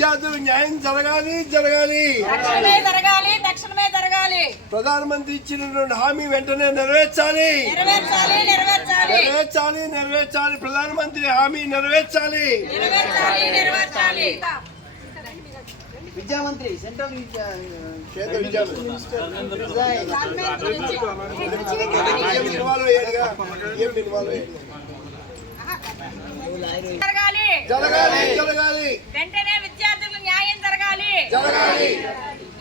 విద్యార్థులు న్యాయం జరగాలి జరగాలి తక్షణమే జరగాలి. ప్రధానమంత్రి ఇచ్చినటువంటి హామీ వెంటనే నెరవేర్చాలి. ప్రధానమంత్రి హామీ నెరవేర్చాలి. విద్యామంత్రి సెంట్రల్ వెంటనే విద్యార్థులకు న్యాయం జరగాలి.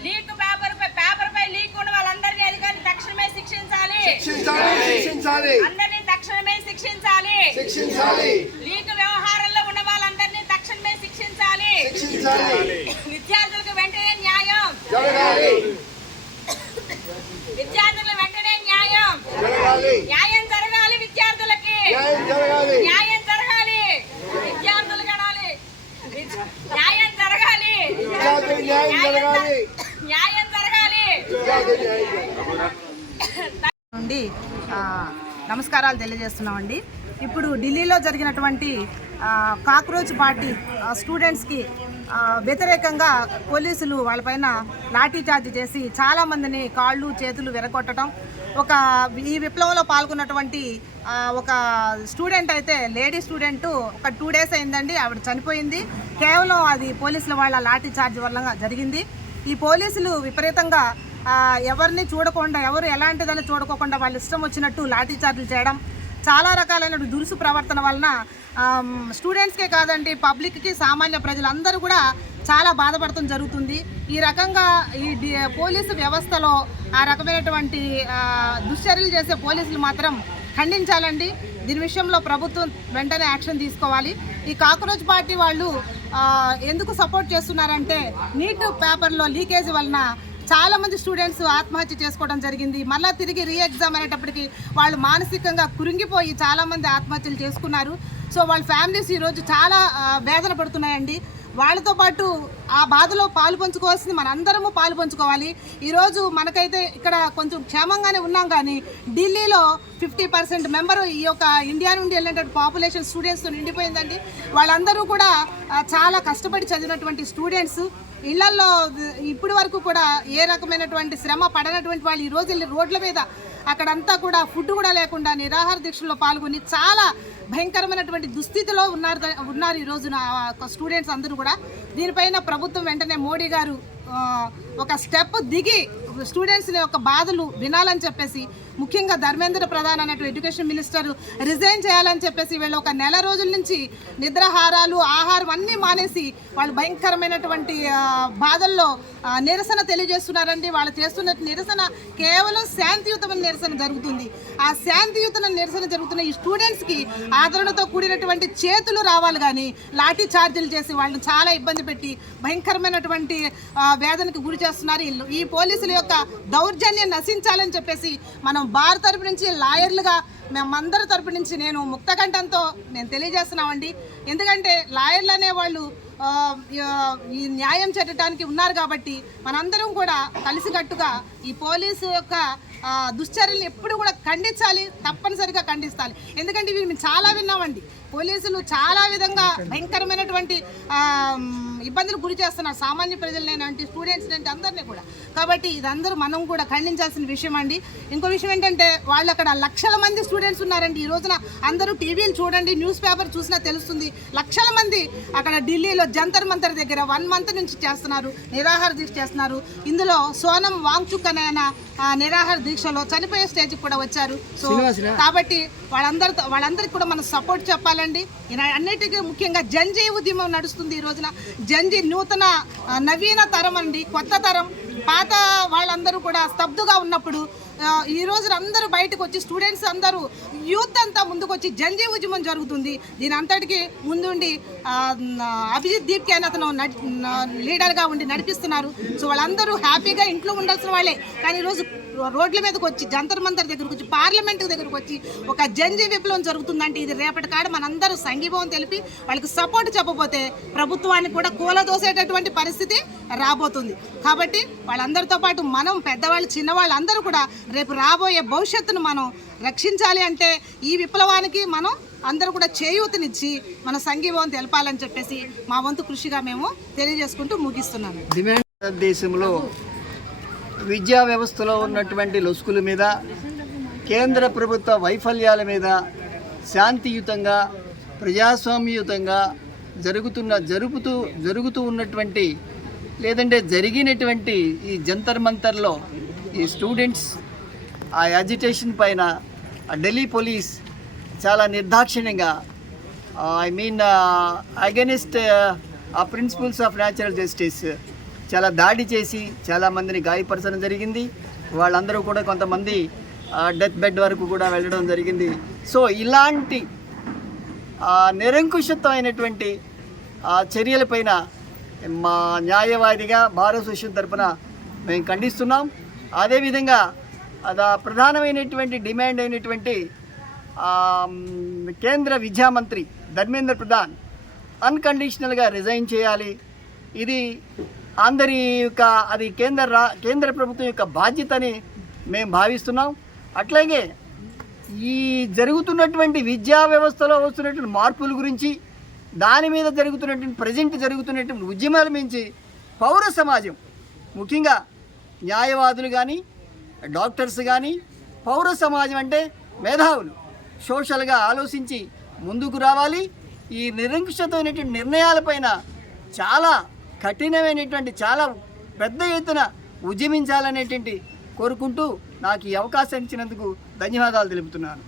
లీక్ పేపర్ పై లీక్ ఉన్న వాళ్ళందరినీ అధికారులు తక్షణమే శిక్షించాలి. అందరినీ తక్షణమే శిక్షించాలి. లీక్ వ్యవహారంలో ఉన్న వాళ్ళందరినీ తక్షణమే శిక్షించాలి. విద్యార్థులకు వెంటనే న్యాయం. విద్యార్థులకు వెంటనే న్యాయం. న్యాయం జరగాలి. విద్యార్థులకి న్యాయం జరగాలి. విద్యార్థులు కనాలి. న్యాయం జరగాలి. న్యాయం జరగాలి. నుండి నమస్కారాలు తెలియజేస్తున్నామండి. ఇప్పుడు ఢిల్లీలో జరిగినటువంటి కాక్రోచ్ పార్టీ స్టూడెంట్స్కి వ్యతిరేకంగా పోలీసులు వాళ్ళపైన లాఠీ చార్జ్ చేసి చాలామందిని కాళ్ళు చేతులు విరగొట్టడం, ఈ విప్లవంలో పాల్గొన్నటువంటి ఒక స్టూడెంట్ అయితే లేడీ స్టూడెంట్ ఒక 2 days అయిందండి, ఆవిడ చనిపోయింది. కేవలం అది పోలీసుల వాళ్ళ లాఠీ చార్జ్ వల్ల జరిగింది. ఈ పోలీసులు విపరీతంగా ఎవరిని చూడకుండా, ఎవరు ఎలాంటిదని చూడకోకుండా వాళ్ళు ఇష్టం వచ్చినట్టు లాఠీ చార్జీలు చేయడం, చాలా రకాలైన దురుసు ప్రవర్తన వలన స్టూడెంట్స్కే కాదండి, పబ్లిక్కి, సామాన్య ప్రజలందరూ కూడా చాలా బాధపడటం జరుగుతుంది. ఈ రకంగా ఈ పోలీసు వ్యవస్థలో ఆ రకమైనటువంటి దుశ్చర్యలు చేసే పోలీసులు మాత్రం ఖండించాలండి. దీని విషయంలో ప్రభుత్వం వెంటనే యాక్షన్ తీసుకోవాలి. ఈ కాక్రోచ్ పార్టీ వాళ్ళు ఎందుకు సపోర్ట్ చేస్తున్నారంటే, నీట్ పేపర్లో లీకేజ్ వలన చాలామంది స్టూడెంట్స్ ఆత్మహత్య చేసుకోవడం జరిగింది. మళ్ళీ తిరిగి ఎగ్జామ్ అనేటప్పటికి వాళ్ళు మానసికంగా కురింగిపోయి చాలామంది ఆత్మహత్యలు చేసుకున్నారు. సో వాళ్ళ ఫ్యామిలీస్ ఈరోజు చాలా వేదన పడుతున్నాయండి. వాళ్ళతో పాటు ఆ బాధలో పాలు పంచుకోవాల్సింది మనందరము పాలు పంచుకోవాలి. ఈరోజు మనకైతే ఇక్కడ కొంచెం క్షేమంగానే ఉన్నాం, కానీ ఢిల్లీలో 50% మెంబరు ఈ యొక్క ఇండియా నుండి వెళ్ళినటువంటి పాపులేషన్ స్టూడెంట్స్తో నిండిపోయిందండి. వాళ్ళందరూ కూడా చాలా కష్టపడి చదివినటువంటి స్టూడెంట్స్. ఇళ్లల్లో ఇప్పటి వరకు కూడా ఏ రకమైనటువంటి శ్రమ పడనటువంటి వాళ్ళు ఈరోజు వెళ్ళి రోడ్ల మీద అక్కడంతా కూడా ఫుడ్ కూడా లేకుండా నిరాహార దీక్షల్లో పాల్గొని చాలా భయంకరమైనటువంటి దుస్థితిలో ఉన్నారు ఈ రోజున స్టూడెంట్స్ అందరూ కూడా. దీనిపైన ప్రభుత్వం వెంటనే మోడీ గారు ఒక స్టెప్ దిగి స్టూడెంట్స్ని యొక్క బాధలు వినాలని చెప్పేసి, ముఖ్యంగా ధర్మేంద్ర ప్రధాన్ అనేటువంటి ఎడ్యుకేషన్ మినిస్టర్ రిజైన్ చేయాలని చెప్పేసి వీళ్ళు ఒక 1 నెల రోజుల నుంచి నిద్రాహారాలు, ఆహారం అన్నీ మానేసి వాళ్ళు భయంకరమైనటువంటి బాధల్లో నిరసన తెలియజేస్తున్నారండి. వాళ్ళు చేస్తున్న నిరసన కేవలం శాంతియుతమైన నిరసన జరుగుతుంది. ఆ శాంతియుతమైన నిరసన జరుగుతున్న ఈ స్టూడెంట్స్కి ఆదరణతో కూడినటువంటి చేతులు రావాలి, కానీ లాఠీ చార్జీలు చేసి వాళ్ళని చాలా ఇబ్బంది పెట్టి భయంకరమైనటువంటి వేదనకు గురి చేస్తున్నారు. ఈ పోలీసుల యొక్క దౌర్జన్యం నశించాలని చెప్పేసి మనం భారత తరపు నుంచి లాయర్లుగా మేమందరి తరపు నుంచి నేను ముక్తకంఠంతో తెలియజేస్తున్నామండి. ఎందుకంటే లాయర్లు అనేవాళ్ళు ఈ న్యాయం చేయడానికి ఉన్నారు కాబట్టి మనందరం కూడా కలిసికట్టుగా ఈ పోలీసు యొక్క దుశ్చర్యలను ఎప్పుడు కూడా ఖండించాలి, తప్పనిసరిగా ఖండిస్తాలి. ఎందుకంటే ఇవి మేము చాలా విన్నామండి. పోలీసులు చాలా విధంగా భయంకరమైనటువంటి ఇబ్బందులు గురి చేస్తున్నారు సామాన్య ప్రజలనేంటి, స్టూడెంట్స్ అంటే అందరినీ కూడా. కాబట్టి ఇదందరూ మనం కూడా ఖండించాల్సిన విషయం అండి. ఇంకో విషయం ఏంటంటే, వాళ్ళు అక్కడ లక్షల మంది స్టూడెంట్స్ ఉన్నారండి. ఈ రోజున అందరూ టీవీలు చూడండి, న్యూస్ పేపర్ చూసినా తెలుస్తుంది. లక్షల మంది అక్కడ ఢిల్లీలో జంతర్ మంతర్ దగ్గర 1 month నుంచి చేస్తున్నారు, నిరాహార దీక్ష చేస్తున్నారు. ఇందులో సోనం వాంగ్చుక్ అనే నిరాహార దీక్షలో చనిపోయే స్టేజ్కి కూడా వచ్చారు. సో కాబట్టి వాళ్ళందరికీ కూడా మనం సపోర్ట్ చెప్పాలండి. అన్నిటికీ ముఖ్యంగా జంజీ ఉద్యమం నడుస్తుంది ఈ రోజున. జంజీ నవీన తరం అండి, కొత్త తరం. పాత వాళ్ళందరూ కూడా స్తబ్దుగా ఉన్నప్పుడు ఈ రోజున అందరూ బయటకు వచ్చి, స్టూడెంట్స్ అందరూ, యూత్ అంతా ముందుకు వచ్చి జంజీ ఉద్యమం జరుగుతుంది. దీని అంతటికి ముందుండి అభిజిత్ దీప్కే అని అతను లీడర్గా ఉండి నడిపిస్తున్నారు. సో వాళ్ళందరూ హ్యాపీగా ఇంట్లో ఉండాల్సిన వాళ్ళే, కానీ ఈరోజు రోడ్ల మీదకి వచ్చి, జంతర్ మంతర్ దగ్గరకు వచ్చి, పార్లమెంట్ దగ్గరకు వచ్చి ఒక జంజీ విప్లవం జరుగుతుందంటే ఇది రేపటి కాడ మనందరూ సంఘీభావం తెలిపి వాళ్ళకి సపోర్ట్ చెప్పబోతే ప్రభుత్వాన్ని కూడా కూలదోసేటటువంటి పరిస్థితి రాబోతుంది. కాబట్టి వాళ్ళందరితో పాటు మనం పెద్దవాళ్ళు, చిన్నవాళ్ళు అందరూ కూడా రేపు రాబోయే భవిష్యత్తును మనం రక్షించాలి అంటే ఈ విప్లవానికి మనం అందరూ కూడా చేయూతనిచ్చి మన సంఘీభావం తెలపాలని చెప్పేసి మా వంతు కృషిగా మేము తెలియజేసుకుంటూ ముగిస్తున్నాము. దేశంలో విద్యా వ్యవస్థలో ఉన్నటువంటి లొసుకుల మీద, కేంద్ర ప్రభుత్వ వైఫల్యాల మీద శాంతియుతంగా ప్రజాస్వామ్యయుతంగా జరుగుతూ ఉన్నటువంటి లేదంటే జరిగినటువంటి ఈ జంతర్ మంతర్లో ఈ స్టూడెంట్స్ ఆ యాజిటేషన్ పైన ఢిల్లీ పోలీస్ చాలా నిర్దాక్షిణ్యంగా అగెనిస్ట్ ఆ ప్రిన్సిపల్స్ ఆఫ్ న్యాచురల్ జస్టిస్ చాలా దాడి చేసి చాలామందిని గాయపరచడం జరిగింది. వాళ్ళందరూ కూడా కొంతమంది డెత్ బెడ్ వరకు కూడా వెళ్ళడం జరిగింది. సో ఇలాంటి నిరంకుశత్వమైనటువంటి చర్యలపైన మా న్యాయవాదిగా బార్ అసోసియేషన్ తరఫున మేము ఖండిస్తున్నాం. అదేవిధంగా ప్రధానమైనటువంటి డిమాండ్ అయినటువంటి కేంద్ర విద్యామంత్రి ధర్మేంద్ర ప్రధాన్ అన్కండిషనల్గా రిజైన్ చేయాలి. ఇది అందరి యొక్క అది కేంద్ర ప్రభుత్వం యొక్క బాధ్యతని మేము భావిస్తున్నాం. అట్లాగే ఈ జరుగుతున్నటువంటి విద్యా వ్యవస్థలో వస్తున్నటువంటి మార్పుల గురించి, దాని మీద ప్రజెంట్ జరుగుతున్నటువంటి ఉద్యమాల మించి పౌర సమాజం, ముఖ్యంగా న్యాయవాదులు కానీ డాక్టర్స్ కానీ పౌర సమాజం అంటే మేధావులు సోషల్గా ఆలోచించి ముందుకు రావాలి. ఈ నిరంకుశమైనటువంటి నిర్ణయాలపైన చాలా కఠినమైనటువంటి చాలా పెద్ద ఎత్తున ఉద్యమించాలనేటువంటి కోరుకుంటూ నాకు ఈ అవకాశం ఇచ్చినందుకు ధన్యవాదాలు తెలుపుతున్నాను.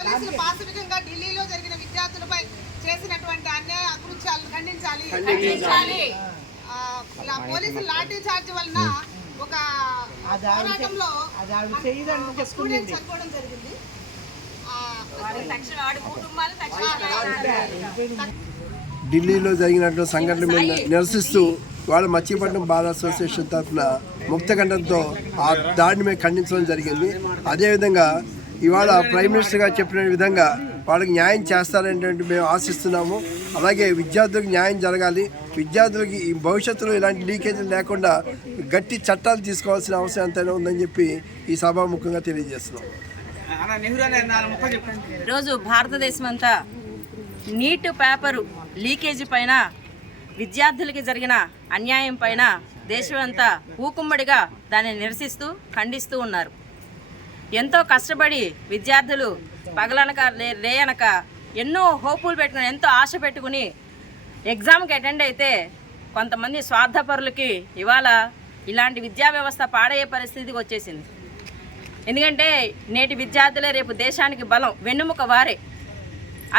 పోలీసులు పాశవికంగా ఢిల్లీలో జరిగిన విద్యార్థులపై చేసినటువంటి అన్యాయ అకృత్యాలను ఖండించాలి. పోలీసులు లాఠీ చార్జ్ వలన ఒక పోరాటంలో స్టూడెంట్స్ చనిపోవడం జరిగింది. ఢిల్లీలో జరిగినటువంటి సంఘటన మీద నిరసిస్తూ వాళ్ళ మచిలీపట్నం బార్ అసోసియేషన్ తరఫున ముక్తఖండంతో ఆ దాడిని మేము ఖండించడం జరిగింది. అదేవిధంగా ఇవాళ ప్రైమ్ మినిస్టర్ గారు చెప్పిన విధంగా వాళ్ళకి న్యాయం చేస్తారనేటువంటి మేము ఆశిస్తున్నాము. అలాగే విద్యార్థులకు న్యాయం జరగాలి. విద్యార్థులకి ఈ భవిష్యత్తులో ఇలాంటి లీకేజీలు లేకుండా గట్టి చట్టాలు తీసుకోవాల్సిన అవసరం ఎంతైనా ఉందని చెప్పి ఈ సభాముఖంగా తెలియజేస్తున్నాం. ఈరోజు భారతదేశం అంతా నీట్ పేపరు లీకేజీ పైన, విద్యార్థులకి జరిగిన అన్యాయం పైన దేశమంతా ఊకుమ్మడిగా దాన్ని నిరసిస్తూ ఖండిస్తూ ఉన్నారు. ఎంతో కష్టపడి విద్యార్థులు పగలనక లేయనక ఎన్నో హోపులు పెట్టుకుని, ఎంతో ఆశ పెట్టుకుని ఎగ్జామ్కి అటెండ్ అయితే కొంతమంది స్వార్థపరులకి ఇవాళ ఇలాంటి విద్యా వ్యవస్థ పాడయ్యే పరిస్థితికి వచ్చేసింది. ఎందుకంటే నేటి విద్యార్థులే రేపు దేశానికి బలం, వెన్నెముక వారే.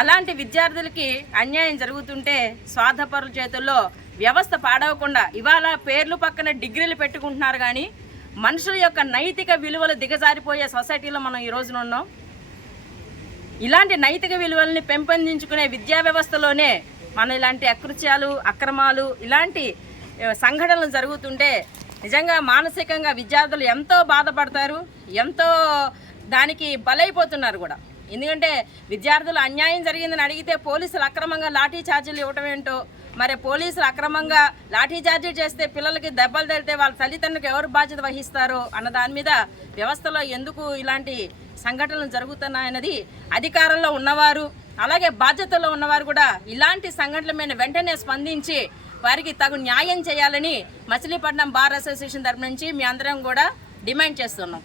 అలాంటి విద్యార్థులకి అన్యాయం జరుగుతుంటే స్వార్థపరుల చేతుల్లో వ్యవస్థ పాడవకుండా ఇవాళ పేర్లు పక్కన డిగ్రీలు పెట్టుకుంటున్నారు. కానీ మనుషుల యొక్క నైతిక విలువలు దిగజారిపోయే సొసైటీలో మనం ఈ రోజున ఉన్నాం. ఇలాంటి నైతిక విలువల్ని పెంపొందించుకునే విద్యా వ్యవస్థలోనే మన ఇలాంటి అకృత్యాలు, అక్రమాలు, ఇలాంటి సంఘటనలు జరుగుతుంటే నిజంగా మానసికంగా విద్యార్థులు ఎంతో బాధపడతారు, ఎంతో దానికి బలైపోతున్నారు కూడా. ఎందుకంటే విద్యార్థులు అన్యాయం జరిగిందని అడిగితే పోలీసులు అక్రమంగా లాఠీ ఛార్జీలు ఇవ్వటం ఏంటో, మరి పోలీసులు అక్రమంగా లాఠీ ఛార్జీ చేస్తే పిల్లలకి దెబ్బలు తగిలితే వాళ్ళ తల్లిదండ్రులకు ఎవరు బాధ్యత వహిస్తారో అన్న దాని మీద వ్యవస్థలో ఎందుకు ఇలాంటి సంఘటనలు జరుగుతున్నాయన్నది అధికారంలో ఉన్నవారు, అలాగే బాధ్యతలో ఉన్నవారు కూడా ఇలాంటి సంఘటనల మీద వెంటనే స్పందించి వారికి తగు న్యాయం చేయాలని మచిలీపట్నం బార్ అసోసియేషన్ తరపు నుంచి మీ అందరం కూడా డిమాండ్ చేస్తున్నాం.